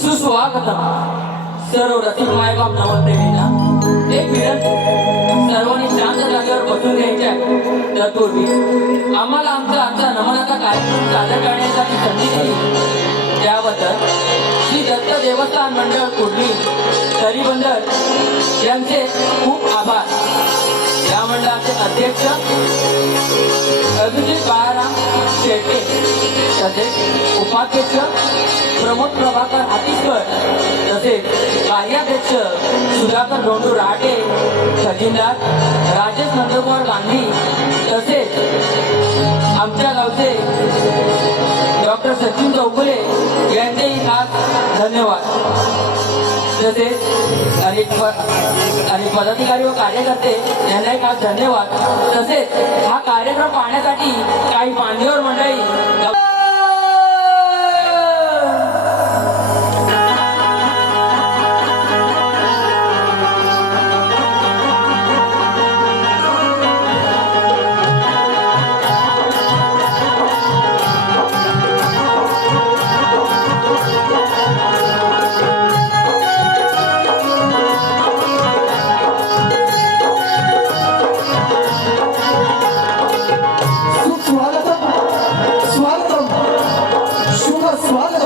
सुस्वागतम सर्व रसिक मायबाप नवदेवींना एक विनंती, सर्वांनी शांत जागेवर बसून घ्यायचे आहे. तत्पूर्वी आम्हाला आजचा नमनाचा कार्यक्रम सादर करण्यासाठी संधी दिली त्याबद्दल श्री दत्त देवस्थान मंडळ कुर्ली तरीबंदर यांचे खूप आभार. या मंडळाचे अध्यक्ष अभिजित बाळाराम शेट्टे तसेच उपाध्यक्ष प्रमोद प्रभाकर हातीसकर तसेच कार्याध्यक्ष सुधाकर धोंडू राटे, खजिनदार राजेश नंदकुमार गांधी तसेच आमच्या गावचे डॉक्टर सचिन चौगुले यांचेही खास धन्यवाद. तसेच आणि पदाधिकारी व कार्यकर्ते यांनाही खास धन्यवाद. तसेच हा कार्यक्रम पाहण्यासाठी काही मान्यवर मंडळी